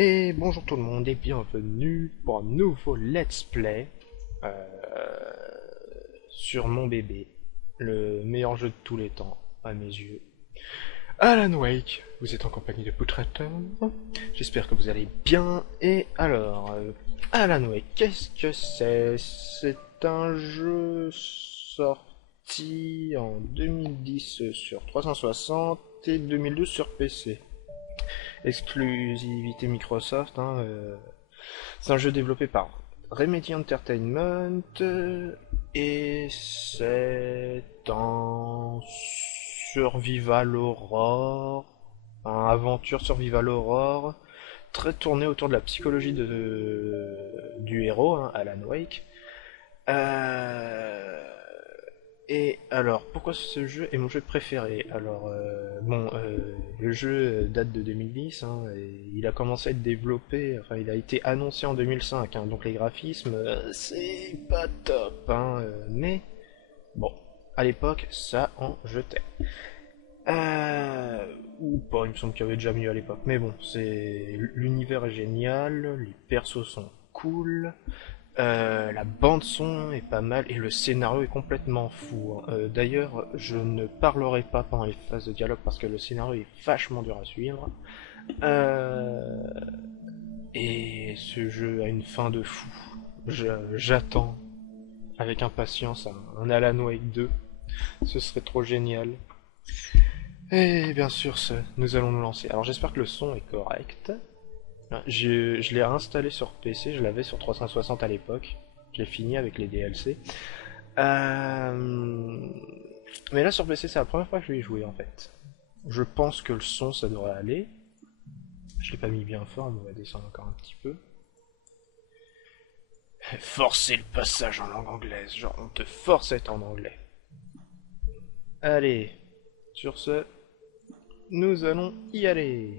Et bonjour tout le monde et bienvenue pour un nouveau let's play euh, sur mon bébé, le meilleur jeu de tous les temps à mes yeux. Alan Wake, vous êtes en compagnie de Poutrator, j'espère que vous allez bien. Et alors, Alan Wake, qu'est-ce que c'est? C'est un jeu sorti en 2010 sur 360 et 2012 sur PC. Exclusivité Microsoft, hein, c'est un jeu développé par Remedy Entertainment et c'est un survival horror, un aventure survival horror très tourné autour de la psychologie du héros, hein, Alan Wake. Euh, et alors, pourquoi ce jeu est mon jeu préféré? Alors, le jeu date de 2010, hein, et il a commencé à être développé, enfin, il a été annoncé en 2005, hein, donc les graphismes, c'est pas top, hein, mais bon, à l'époque, ça en jetait. Ou pas, il me semble qu'il y avait déjà mieux à l'époque, mais bon, l'univers est génial, les persos sont cool. La bande son est pas mal et le scénario est complètement fou, hein. D'ailleurs, je ne parlerai pas pendant les phases de dialogue parce que le scénario est vachement dur à suivre. Euh, et ce jeu a une fin de fou. J'attends avec impatience un Alan Wake 2. Ce serait trop génial. Et bien sûr, nous allons nous lancer. Alors j'espère que le son est correct. Je l'ai réinstallé sur PC, je l'avais sur 360 à l'époque. Je l'ai fini avec les DLC. Mais là sur PC, c'est la première fois que je vais y jouer en fait. Je pense que le son, ça devrait aller. Je l'ai pas mis bien fort, mais on va descendre encore un petit peu. Forcer le passage en langue anglaise, genre on te force à être en anglais. Allez, sur ce, nous allons y aller.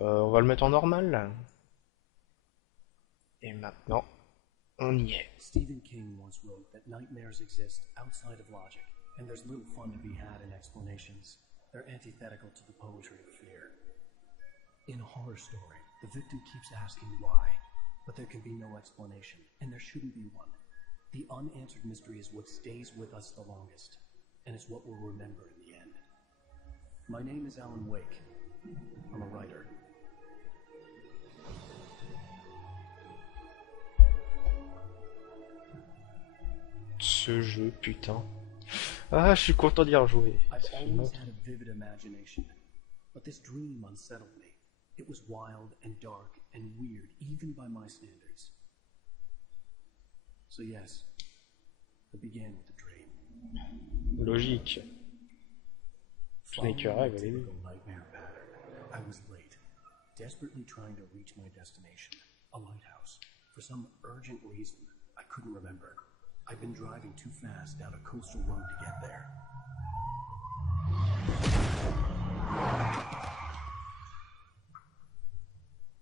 On va le mettre en normal là. Et maintenant, on y est. Stephen King once wrote that nightmares exist outside of logic, and there's little fun to be had in explanations. They're antithetical to the poetry of fear. In a horror story, the victim keeps asking why, but there can be no explanation, and there shouldn't be one. The unanswered mystery is what stays with us the longest, and it's what we'll remember in the end. My name is Alan Wake. I'm a writer. Ce jeu, putain. Ah, je suis content d'y rejouer. I've always had a vivid imagination, but this dream unsettled me. It was wild and dark and weird, even by my standards. So yes, it began with a dream. Logique. Ce n'est que rêve, allez. Typical nightmare pattern. I was late, desperately trying to reach my destination, a lighthouse. For some urgent reason, I couldn't remember. I'd been driving too fast down a coastal road to get there.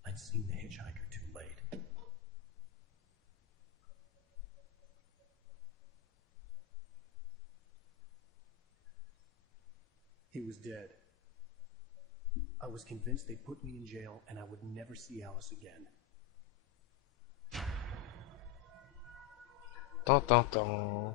I'd seen the hitchhiker too late. He was dead. I was convinced they'd put me in jail and I would never see Alice again. Tan tan tan.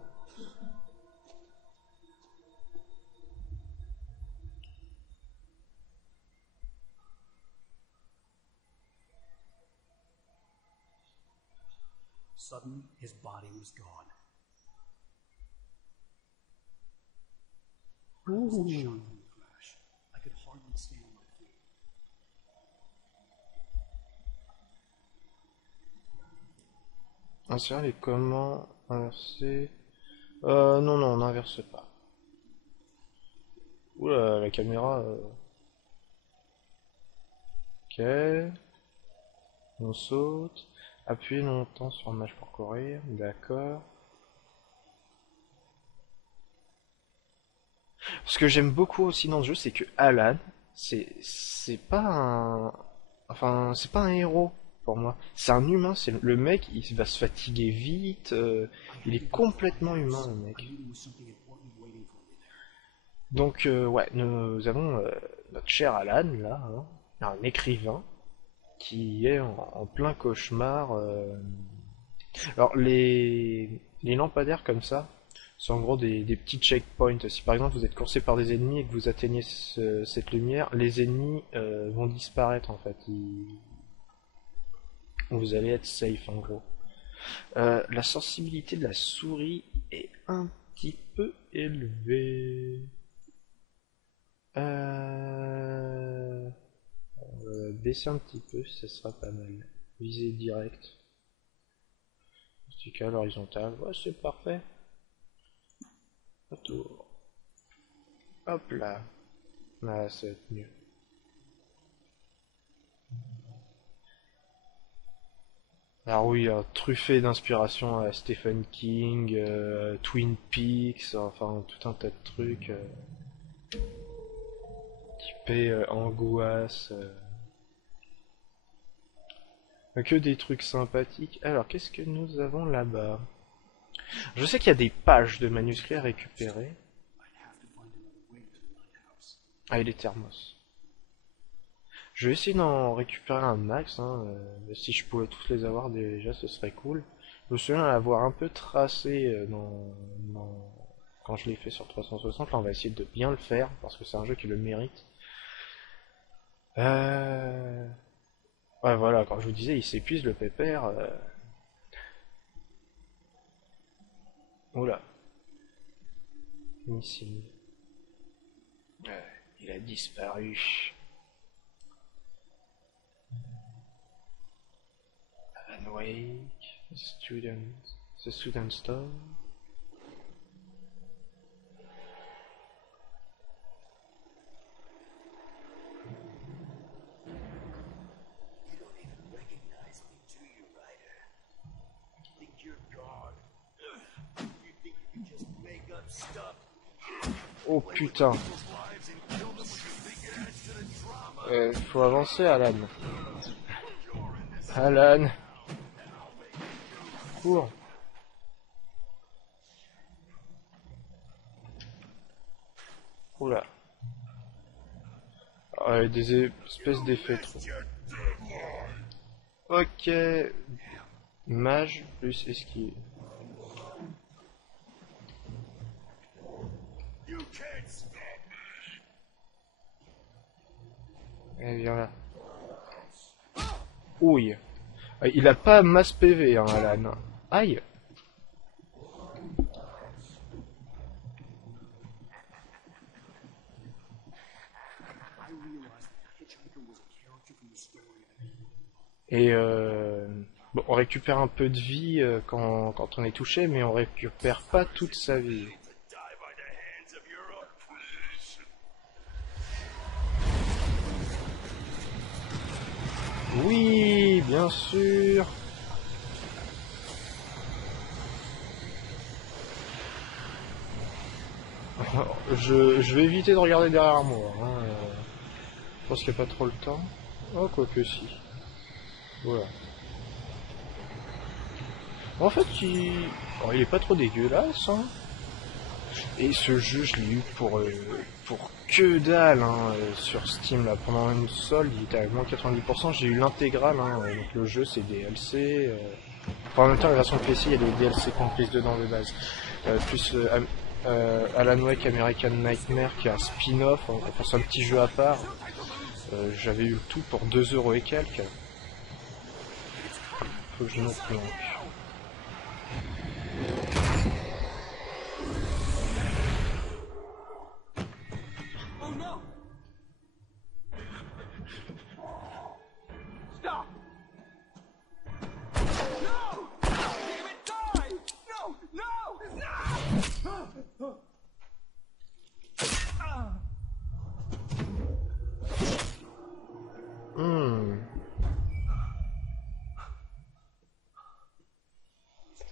Suddenly, his body was gone. I was in shock from the crash. I could hardly stand on my feet. Insérer comment inverser. Non, non, on n'inverse pas. Oula, la caméra. Ok. On saute. Appuyez longtemps sur Maj pour courir. D'accord. Ce que j'aime beaucoup aussi dans ce jeu, c'est que Alan, c'est pas un. Enfin, c'est pas un héros pour moi. C'est un humain, c'est le mec, il va se fatiguer vite, il est complètement humain le mec. I knew there was something important waiting for me there. Donc ouais, nous avons notre cher Alan là, hein, un écrivain qui est en plein cauchemar. Alors les lampadaires comme ça, c'est en gros des petits checkpoints. Si par exemple vous êtes coursé par des ennemis et que vous atteignez cette lumière, les ennemis vont disparaître en fait. Vous allez être safe en gros. La sensibilité de la souris est un petit peu élevée. Baisser un petit peu, ça sera pas mal. Viser direct. Vertical, horizontal, ouais, c'est parfait. Retour. Hop là. Là, ça va être mieux. Alors oui, truffé d'inspiration à Stephen King, Twin Peaks, enfin tout un tas de trucs. Typé angoisse. Que des trucs sympathiques. Alors, qu'est-ce que nous avons là-bas? Je sais qu'il y a des pages de manuscrits à récupérer. Ah, et les thermos. Je vais essayer d'en récupérer un max, hein. Si je pouvais tous les avoir déjà, ce serait cool. Je me souviens l'avoir un peu tracé quand je l'ai fait sur 360. Là, on va essayer de bien le faire, parce que c'est un jeu qui le mérite. Ouais, voilà, quand je vous disais, il s'épuise le pépère. Oula. Missile. Il a disparu. Alan Wake, The Student Store. Oh putain. Faut avancer, Alan. Alan. Cours. Oula. Des espèces d'effets trop. Ok. Mage plus esquive. Eh, viens là. Ouille. Il a pas masse PV, hein, Alan. Aïe. Et bon, on récupère un peu de vie quand on est touché, mais on récupère pas toute sa vie. Oui, bien sûr. Je vais éviter de regarder derrière moi. Hein. Je pense qu'il n'y a pas trop le temps. Oh, quoique si. Voilà. En fait, il est pas trop dégueulasse. Hein. Et ce jeu, je l'ai eu pour que dalle hein, sur Steam. Là. Pendant une solde, il était à moins 90%. J'ai eu l'intégrale. Hein, donc le jeu, c'est DLC. Enfin, en même temps, la version PC, il y a des DLC comprises dedans de base. Plus Alan Wake American Nightmare, qui est un spin-off. Enfin, c'est un petit jeu à part. J'avais eu le tout pour 2€ et quelques. Faut que je me planque.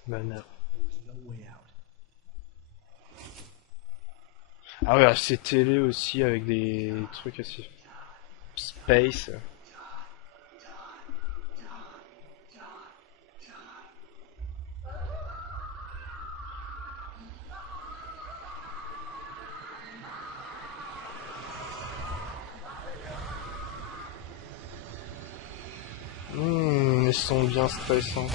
Mana. Ah ouais, c'est télé aussi avec des trucs assez space. mais sont bien stressants.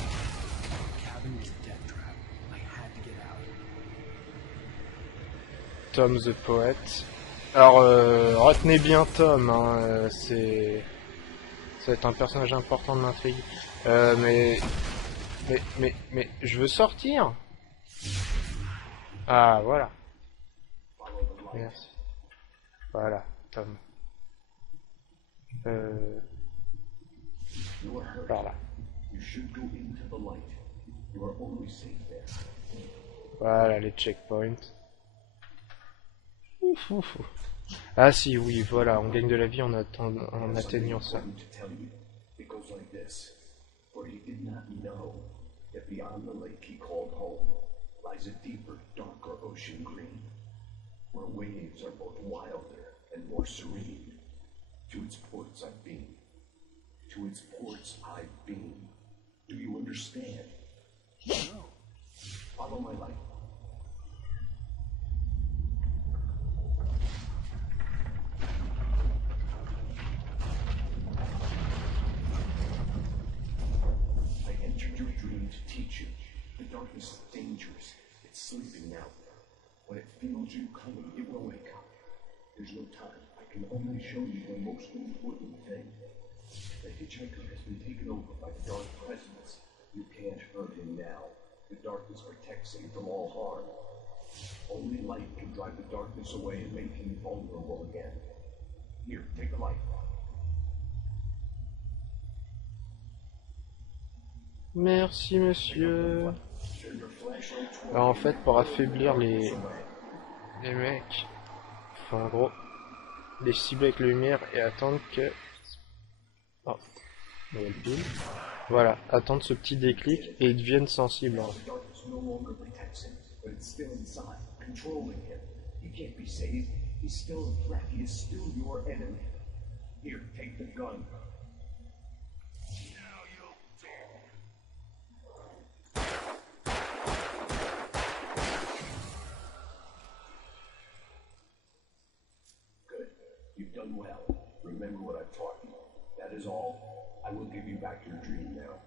Tom the Poet. Alors, retenez bien Tom, hein, ça va être un personnage important de l'intrigue. Mais, je veux sortir. Ah, voilà. Merci. Voilà, Tom. Par là. Voilà les checkpoints. Ouf, ouf. Ah si, oui, voilà, on gagne de la vie en atteignant ça. Where waves are both wilder and more serene. To its ports I've been. To its ports I've been. Do you understand? No. Follow my light. I entered your dream to teach you. The darkness is dangerous. It's sleeping now. When it feels you coming, it will wake up. There's no time. I can only show you the most important thing. The hitchhiker has been taken over by the Dark Presence. You can't hurt him now. The darkness protects him from all harm. Only light can drive the darkness away and make him vulnerable again. Here, take the light. Merci, monsieur. Alors, en fait, pour affaiblir les mecs, faut en gros les cibler avec la lumière et attendre que... Oh, nouvelle pile. Voilà, attendre ce petit déclic et ils deviennent sensibles. Hein. You've done well. Remember what I've taught you. That is all. I will give you back your dream now.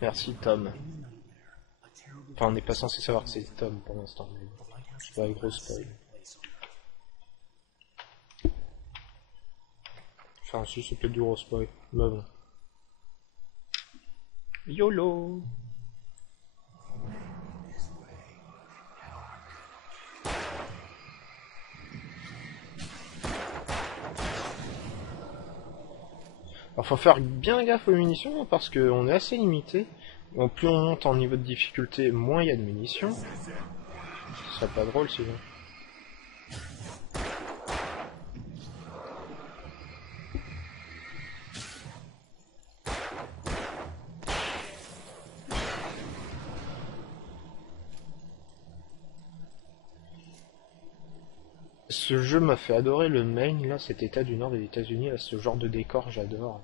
Merci Tom. Enfin, on n'est pas censé savoir que c'est Tom pour l'instant, mais c'est pas un gros spoil. Enfin, si, c'est peut-être du gros spoil, mais bon. YOLO! Alors faut faire bien gaffe aux munitions parce qu'on est assez limité. Bon, plus on monte en niveau de difficulté, moins il y a de munitions. Ce serait pas drôle sinon. Ce jeu m'a fait adorer le Maine, là, cet état du nord des États-Unis, là, ce genre de décor, j'adore.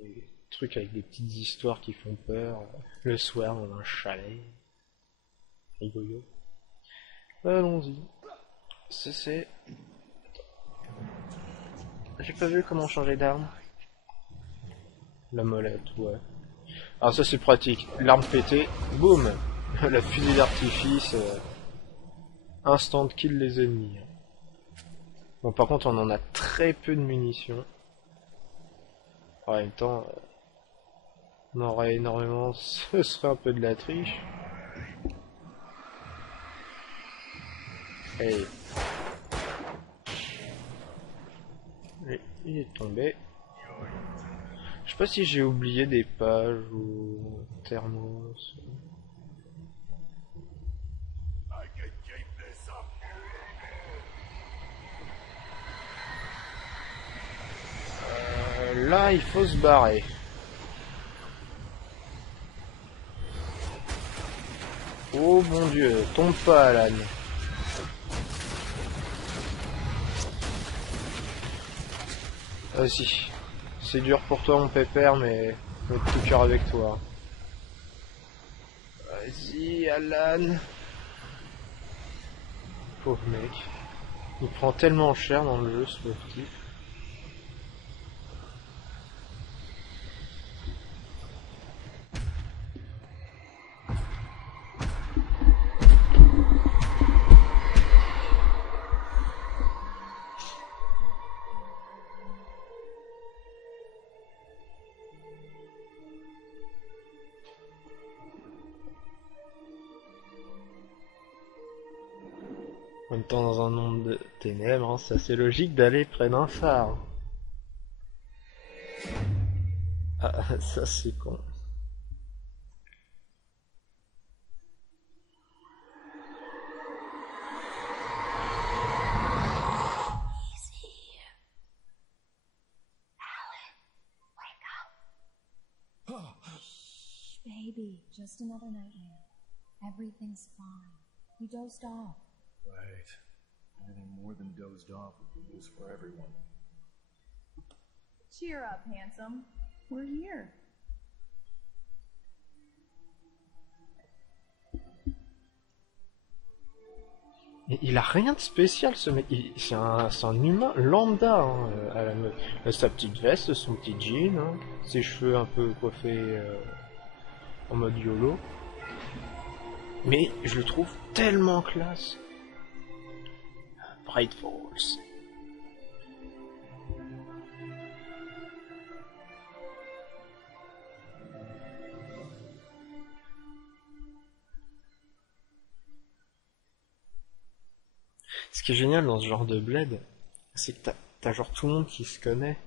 Des trucs avec des petites histoires qui font peur, le soir dans un chalet. Rigolo. Allons-y. C'est... J'ai pas vu comment changer d'arme. La molette, ouais. Alors ça c'est pratique. L'arme pétée, boum. La fusée d'artifice... Instant kill les ennemis. Bon, par contre, on en a très peu de munitions. En même temps, on aurait énormément, ce serait un peu de la triche. Hey. Et il est tombé. Je sais pas si j'ai oublié des pages ou thermos. Là, il faut se barrer. Oh mon Dieu, tombe pas, Alan. Vas-y. C'est dur pour toi, mon pépère, mais je vais de tout cœur avec toi. Vas-y, Alan. Pauvre mec. Il prend tellement cher dans le jeu, ce pauvre type. En même temps, dans un monde de ténèbres, hein, c'est assez logique d'aller près d'un phare. Ah, ça c'est con. Baby, just another nightmare. Everything's fine. You dozed off. Right. Anything more than dozed off would be news for everyone. Cheer up, handsome. We're here. Il a rien de spécial ce mec, c'est un humain lambda, hein, à la meuf. Sa petite veste, son petit jean, hein, ses cheveux un peu coiffés en mode YOLO. Mais je le trouve tellement classe. Bright Falls. Ce qui est génial dans ce genre de bled, c'est que t'as genre tout le monde qui se connaît.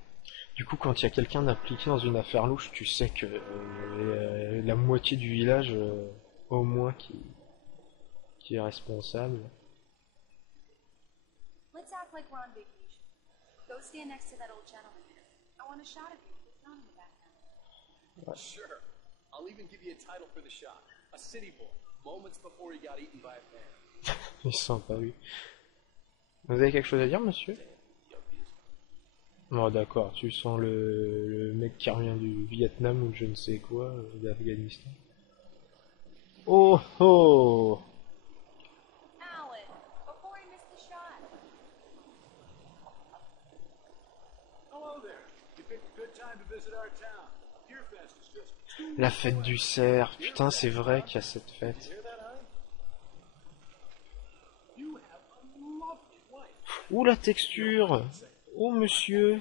Du coup, quand il y a quelqu'un d'impliqué dans une affaire louche, tu sais que la moitié du village, au moins, qui est responsable. Let's act like we're on vacation. Go stand next to that old gentleman there. I want a shot of you with the sun in the background. Sure. I'll even give you a title for the shot. A city boy, moments before he got eaten by a bear. Il est sympa, lui. Vous avez quelque chose à dire, monsieur? Oh, d'accord, tu sens le mec qui revient du Vietnam ou je ne sais quoi, d'Afghanistan. Oh oh! Alan, before he missed the shot. Hello there. You picked a good time to visit our town. Deerfest is just La fête du cerf, putain, c'est vrai qu'il y a cette fête. hear that, huh? You have a lovely wife. Ouh, la texture! Oh, monsieur!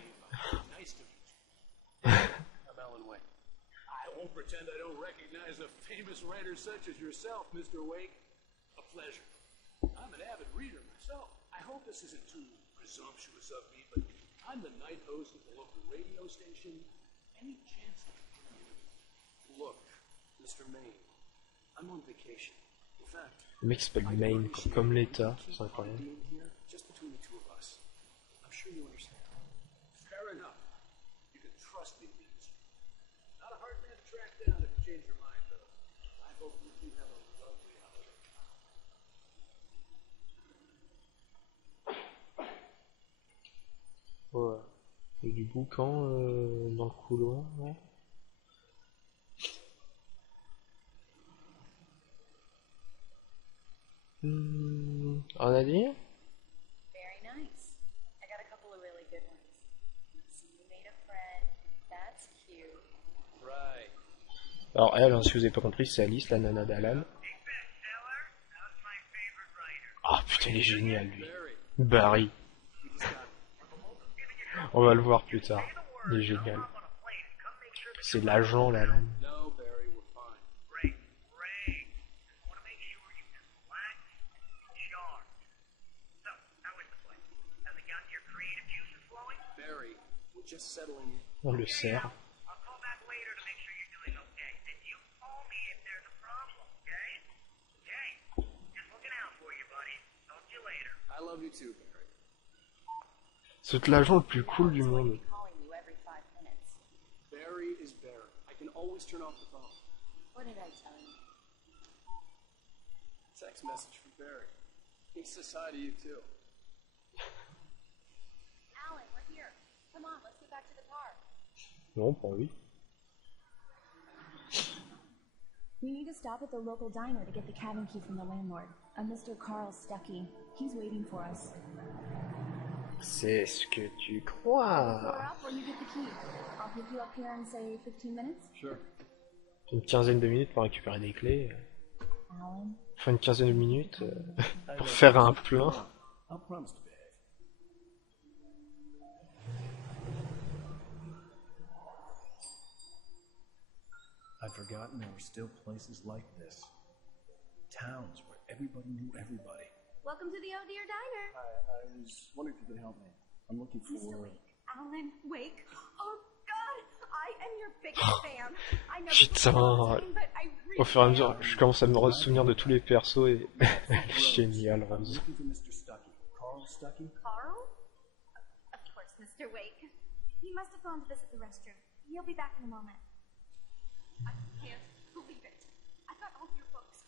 Nice to meet you. I'm Alan Wake. I won't pretend I don't recognize a famous writer such as yourself, Mr. Wake. A pleasure. I'm an avid reader myself. I hope this isn't too presumptuous of me, but I'm the night host at the local radio station. Any chance that Look, Mr. Maine, I'm on vacation. In fact, Le mec s'appelle Maine, comme l'État, c'est incroyable. being here just between the two of us. I'm sure you understand. Fair enough. You can trust me, Vince. Not a hard man to track down if you change your mind, though. I hope you do have a lovely holiday. Ouais. Il y a du boucan dans le couloir, ouais. On a dit? Very nice. I got a couple of really good ones. So you made a friend. That's cute. Right. Alors elle, hein, si vous avez pas compris, c'est Alice, la nana d'Alan. Ah putain, il est génial lui. Barry. On va le voir plus tard. Il est génial. C'est l'agent là. No, Barry, we're fine. Great. Just want to make sure you can relax and charge. So, how is the place? Has it gotten your creative juices flowing? Barry, we're just settling in. On le sert. I'll call back later to make sure you're doing okay. Then you call me if there's a problem, okay? Okay. Just looking out for you, buddy. Talk to you later. I love you too, Barry. C'est l'agent le plus cool du monde. Be calling you every 5 minutes. Barry is Barry. I can always turn off the phone. What did I tell you? Text message from Barry. He says hi to you too. Alan, we're here. Come on, let's get back to the car. Non, pas oui. We need to stop at the local diner to get the cabin key from the landlord. A Mr. Carl Stuckey. He's waiting for us. C'est ce que tu We're crois. up when you get the key. I'll pick you up here in, say, 15 minutes. Sure. Une quinzaine de minutes pour récupérer des clés. Alan? Enfin, une quinzaine de minutes pour faire un plein. I'll promise to behave. I'd forgotten there were still places like this. Towns where everybody knew everybody. Welcome to the Oh Dear Diner. I was wondering if you could help me. I'm looking for... Mr. Wake. Alan Wake. Oh God, I am your biggest fan. I know Putain, but I au fur et à really mesure, je commence à me souvenir de tous les persos et elle est géniale, I'm Rose. looking for Mr. Stucky. Carl Stucky? Carl? Of course, Mr. Wake. He must have gone to visit the restroom. He'll be back in a moment. I can't believe it. I got all your books.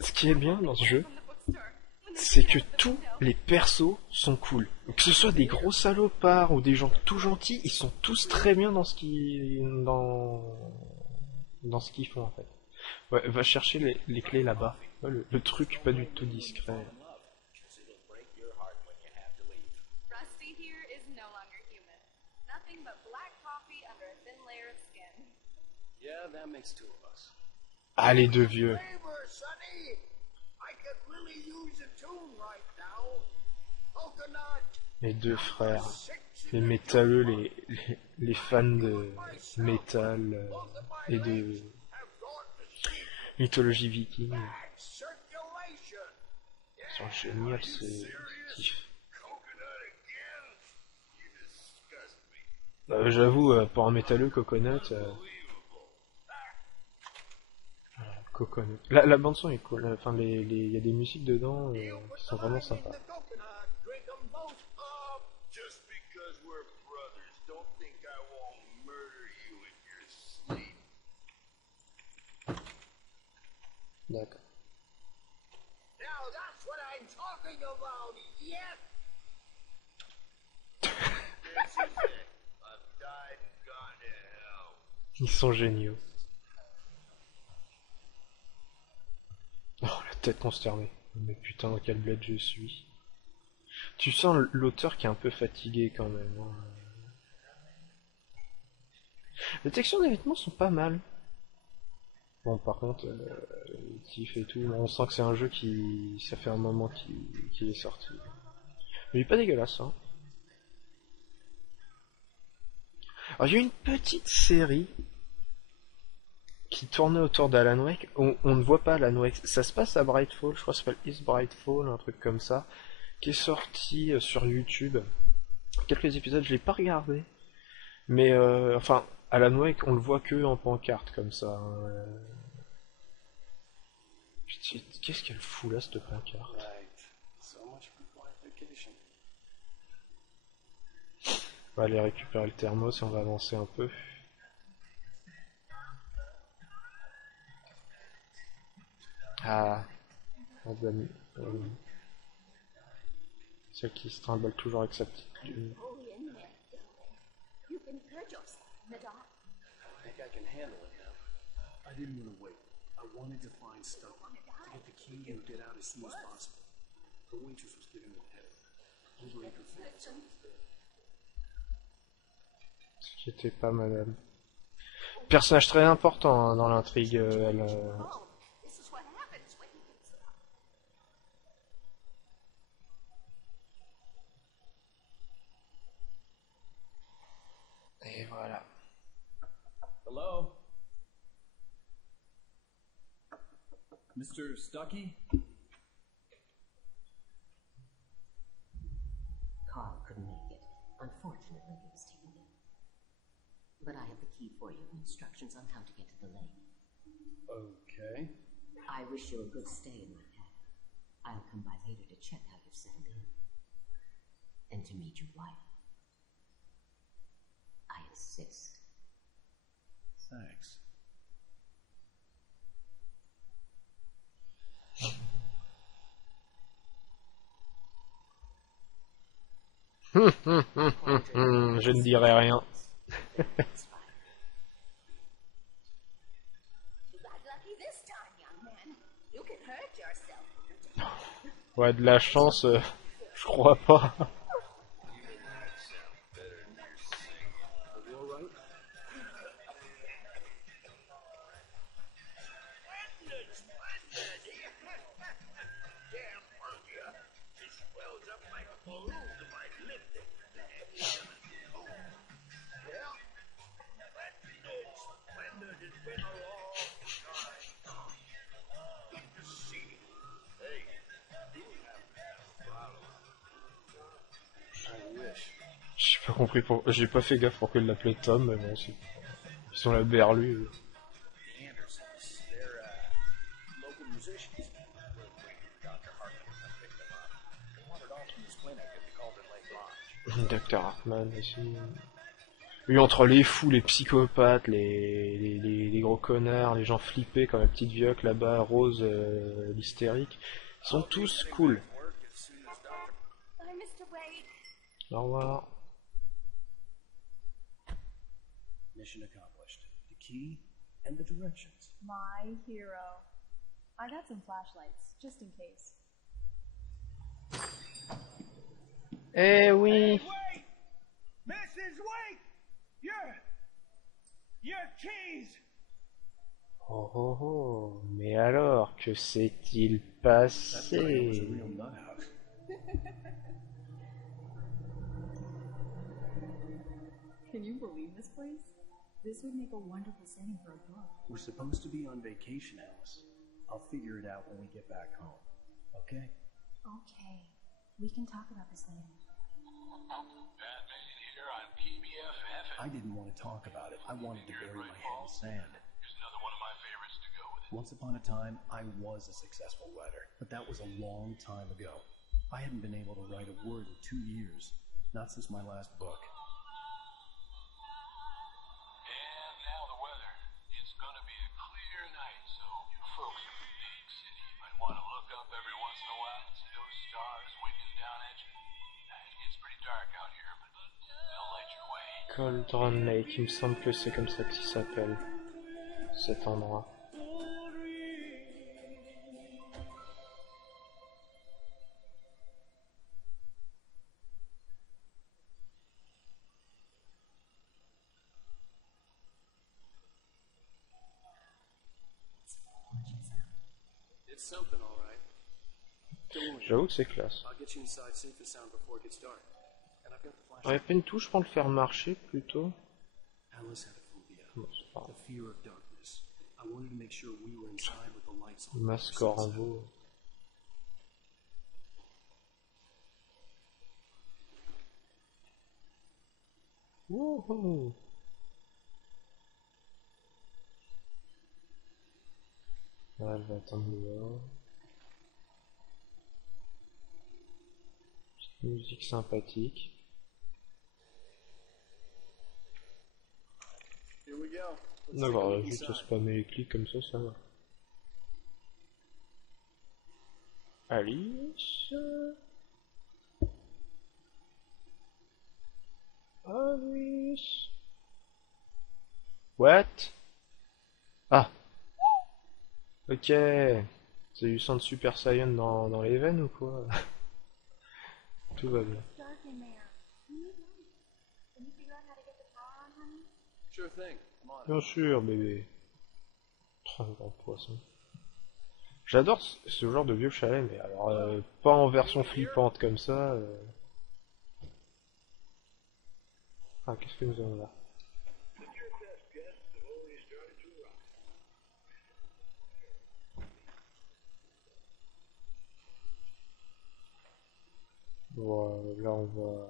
Ce qui est bien dans ce jeu, From the bookstore. When they c'est took que out the tous window. les persos sont cool. Que ce soit des gros salopards ou des gens tout gentils, ils sont tous très bien dans ce qu'ils dans ce qu'ils font en fait. Ouais, va chercher les clés là-bas. Ouais, le truc pas du tout discret. Rusty here is no longer human. Nothing but black coffee under a thin layer of skin. Yeah, that makes two of us. Ah, les deux vieux. Favor, Sonny. I could really use a tune right now. Coconut. Les deux frères. Les métalleux, les fans de métal et de mythologie viking. Circulation. Ils sont géniaux ces tifs. Coconut again. You disgust me. J'avoue, pour un métalleux, Coconut... Coconut. La bande son est cool, enfin il y a des musiques dedans qui sont vraiment sympas. The coconut. Drink 'em both up. Just because we're brothers, don't think I won't murder you in your sleep. D'accord. Now that's what I'm talking about. Yes. This is it. I've died and gone to hell. Ils sont géniaux. Oh, la tête consternée. Mais putain, quel bled je suis. Tu sens l'auteur qui est un peu fatigué quand même. Hein. Les textures des vêtements sont pas mal. Bon, par contre, les tifs et tout, on sent que c'est un jeu qui... ça fait un moment qu'il est sorti. Mais il est pas dégueulasse, hein. Alors, il y a une petite série qui tournait autour d'Alan Wake. On ne voit pas Alan Wake. Ça se passe à Brightfall, je crois que ça s'appelle East Brightfall, un truc comme ça, qui est sorti sur YouTube. Quelques épisodes, je l'ai pas regardé. Mais, enfin, Alan Wake, on le voit que en pancarte, comme ça. Hein. Qu'est-ce qu'elle fout là, cette pancarte? Right. So much for quiet vacation. On va aller récupérer le thermos et on va avancer un peu. Ah, madame, celle qui se trimballe toujours avec sa petite lune. Oh, in there, darling. You can hurt yourself in the dark. I think I can handle it now. I didn't want to wait. I wanted to find Stucky, to get the key and get out as soon as possible. The waitress was giving me a headache. Overeat her face. Ce qui était pas madame. Personnage très important hein, dans l'intrigue, elle... Oh, this is what happens when you get stuck. Et voilà. Hello? Mr. Stucky? Carl couldn't make it. Unfortunately, he was taken ill. But I have the key for you and instructions on how to get to the lake. Okay. I wish you a good stay in my cabin. I'll come by later to check how you've settled in. And to meet your wife. I insist. Thanks. Je ne dirai rien. It's fine. You got lucky this time, young man. You can hurt yourself. Ouais, de la chance, je crois pas. Damn burger. It swells up like a balloon if I lift it. Oh. Well, splendid. It's been a long time. Good to see you. Hey, you have compris pour... J'ai pas fait gaffe pour qu'il l'appelait Tom, mais bon, c'est... Ils sont la berlue. The Andersons. They're local musicians. We're waiting for Dr. Hartman to come pick them up. They wandered off from his clinic at the Calder Lake Lodge. Dr. Hartman aussi. Lui, entre les fous, les psychopathes, les gros connards, les gens flippés comme la petite vioque là-bas, Rose, l'hystérique, ils sont tous cool. Bye, Mr. Wade. Au revoir. Mission accomplished. The key and the directions. My hero. I got some flashlights, just in case. Eh oui. Wait! Mrs. Wake! Your keys! Oh oh oh, mais alors, que s'est-il That place was a passé? real nut house. Can you believe this place? This would make a wonderful setting for a book. We're supposed to be on vacation, Alice. I'll figure it out when we get back home. Okay? Okay, we can talk about this later. Batman here on PBFF. I didn't want to talk about it. I wanted to bury my head in sand. Here's another one of my favorites to go with it. Once upon a time, I was a successful writer, but that was a long time ago. I hadn't been able to write a word in 2 years, not since my last book. And now the weather. It's gonna be a clear night, so you folks in the big city might want to look up every once in a while and see those stars winking down at you. It gets pretty dark out here, but they'll light your way. Cauldron Lake, il me semble que c'est comme ça qu'il s'appelle, cet endroit. It's something, all right. Don't worry. J'avoue que c'est classe. I'll get you inside safe and sound before it gets dark. And I've got the Ouais, flashlight. peine touche pour le faire marcher plutôt. Alice had a phobia, Bon, c'est pas the grave. fear of darkness. I wanted to make sure we were inside with the lights on. Masque Rambo. Wouhou. Là, elle va attendre dehors. Petite musique sympathique. Here we go. Let's D'accord, take a look juste inside. spammer les clics comme ça va. Alice. Alice. What? Ah. Ok. C'est du sang de Super Saiyan dans les veines ou quoi? Tout va bien. Dark in there. You need light. Can you figure out how to get the power on, honey? Sure thing. Come on. Bien sûr, bébé. Oh, le grand poisson. J'adore ce genre de vieux chalet, mais alors pas en version flippante comme ça. Ah, qu'est-ce que nous avons là? Voilà, là on va...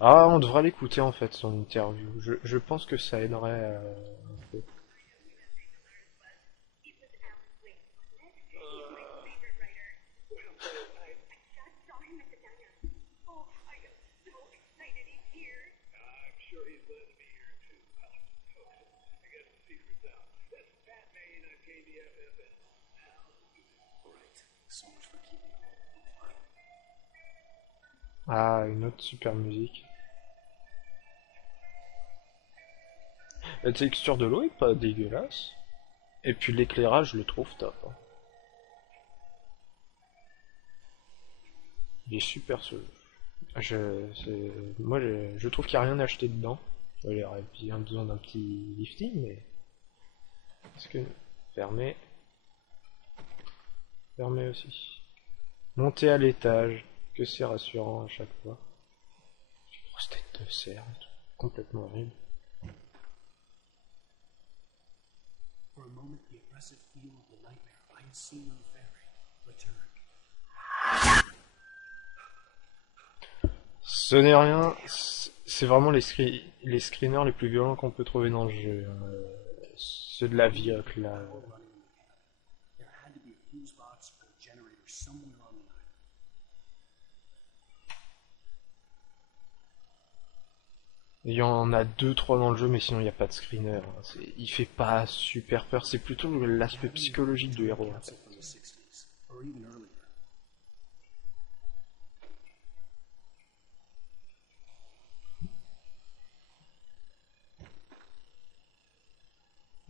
Ah, on devrait l'écouter en fait, son interview. Je pense que ça aiderait un peu. So much for keeping it fun. Ah, une autre super musique. La texture de l'eau est pas dégueulasse. Et puis l'éclairage, je le trouve top. Hein. Il est super ce jeu. Moi, je trouve qu'il n'y a rien à acheter dedans. Il aurait bien besoin d'un petit lifting, mais... Est-ce que... Fermé. Fermé aussi. Monter à l'étage. Que c'est rassurant à chaque fois. Une grosse tête de cerf et tout. Complètement horrible. For a moment, the oppressive feel of the nightmare I had seen on the ferry returned. Ce n'est rien. c'est vraiment les screeners les plus violents qu'on peut trouver dans le jeu. Ceux de la Vioc, là. There had to be a fuse box or a generator somewhere on the island. Il y en a 2-3 dans le jeu, mais sinon il n'y a pas de screener. Il fait pas super peur, c'est plutôt l'aspect psychologique du héros. En fait. From the 60s, or even earlier.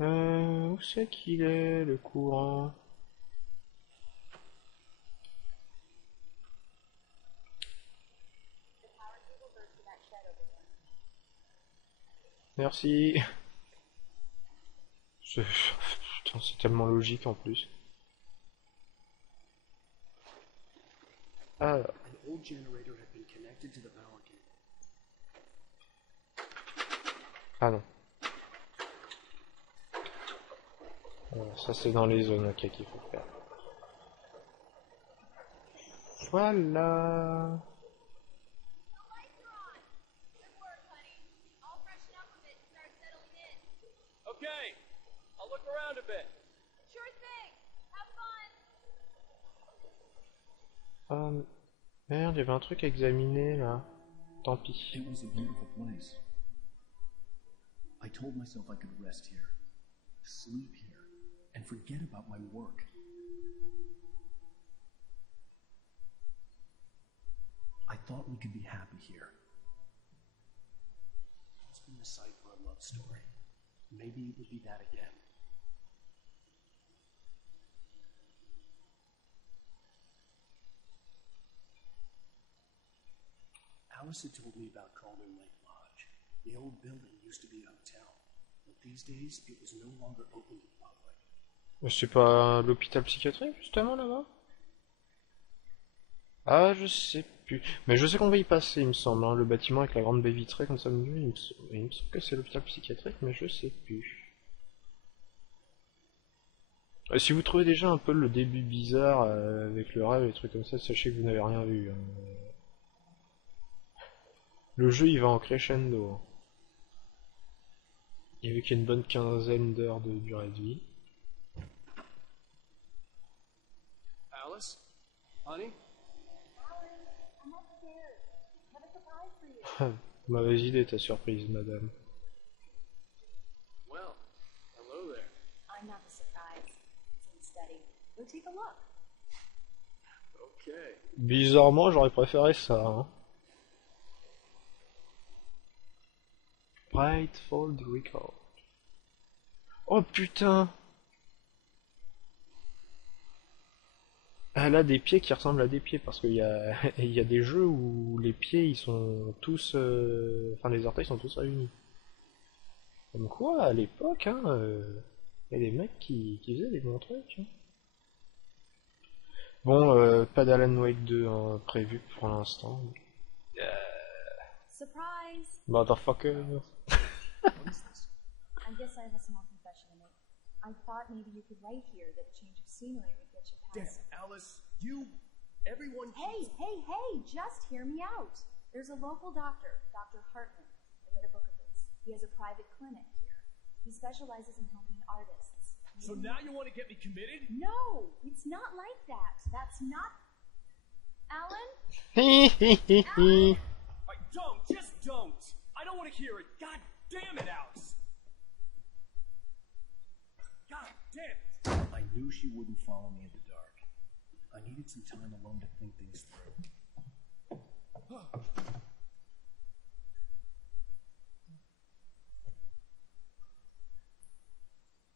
Où c'est qu'il est, le courant? Merci. Putain, c'est tellement logique en plus. Ah, An old generator had been connected to the power cable. ah non. Voilà, ça c'est dans les zones ok, qu'il faut faire. Voilà. Okay, I'll look around a bit. Sure thing. Have fun. Merde, il y avait un truc à examiner là. Tant pis. It was a beautiful place. I told myself I could rest here, sleep here, and forget about my work. I thought we could be happy here. It's been the site for a love story. Maybe it would be that again. Alice had told me about Calder Lake Lodge. The old building used to be a hotel, but these days it was no longer open to the public. C'est pas l'hôpital psychiatrique justement là-bas? Ah, je sais plus. Mais je sais qu'on va y passer, il me semble. Hein. Le bâtiment avec la grande baie vitrée comme ça au milieu, il me semble que c'est l'hôpital psychiatrique, mais je sais plus. Si vous trouvez déjà un peu le début bizarre avec le rêve et des trucs comme ça, sachez que vous n'avez rien vu. Hein. Le jeu il va en crescendo. Et vu qu'il y a une bonne quinzaine d'heures de durée de vie. Alice? Honey? Mauvaise idée ta surprise, madame. Well, hello there. I'm not the surprise. It's in the study. Go take a look. Okay. Bizarrement, j'aurais préféré ça. Hein. Brightfold Record. Oh putain! Elle a des pieds qui ressemblent à des pieds parce qu'il y a, il y a des jeux où les pieds ils sont tous, enfin les orteils sont tous réunis. Comme quoi à l'époque, hein, il y a des mecs qui faisaient des bons trucs. Hein. Bon, pas d'Alan Wake 2 hein, prévu pour l'instant. Surprise! Motherfucker. I guess I have a small confession to make. I thought maybe you could write here that a change of scenery would get you Damn, past. Alice, everyone. Hey, just hear me out. There's a local doctor, Dr. Hartman. I read a book of his. He has a private clinic here. He specializes in helping artists. So now you want to get me committed? No, it's not like that. That's not. Alan? Just don't. I don't want to hear it. God damn it, Alice. God damn it. I knew she wouldn't follow me in the dark. I needed some time alone to think things through. Alice?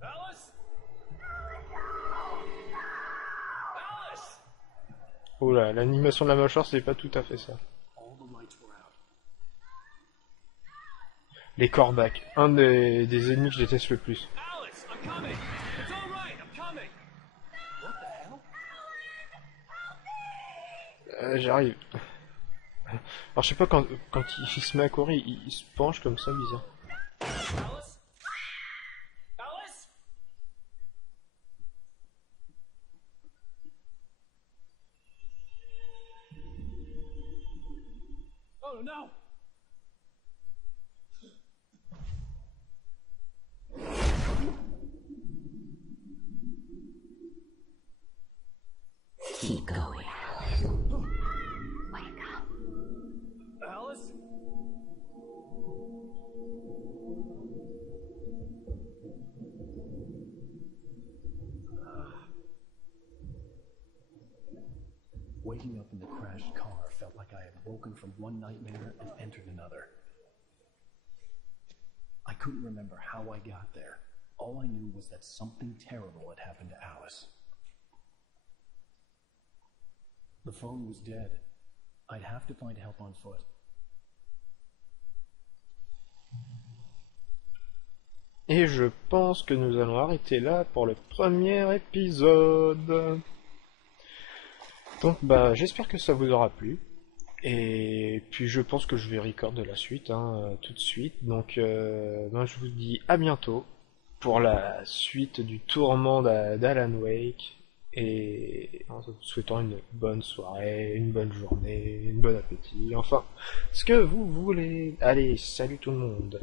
Alice? Alice! Oula, l'animation de la mâchoire c'est pas tout à fait ça. All the lights were out. Les corbacs, un des ennemis que je déteste le plus. Alice, I'm coming. It's all right. I'm coming. What the hell? J'arrive. Alors je sais pas, quand il se met à courir, il se penche comme ça, bizarre. Alice? Alice? Oh no! Keep going. Wake up. Alice? Waking up in the crashed car felt like I had woken from one nightmare and entered another. I couldn't remember how I got there. All I knew was that something terrible had happened to Alice. The phone was dead. I'd have to find help on foot. Et je pense que nous allons arrêter là pour le premier épisode. Donc bah j'espère que ça vous aura plu. Et puis je pense que je vais record de la suite tout de suite. Donc je vous dis à bientôt pour la suite du tourment d'Alan Wake. Et en vous souhaitant une bonne soirée, une bonne journée, une bonne appétit, enfin ce que vous voulez. Allez, salut tout le monde.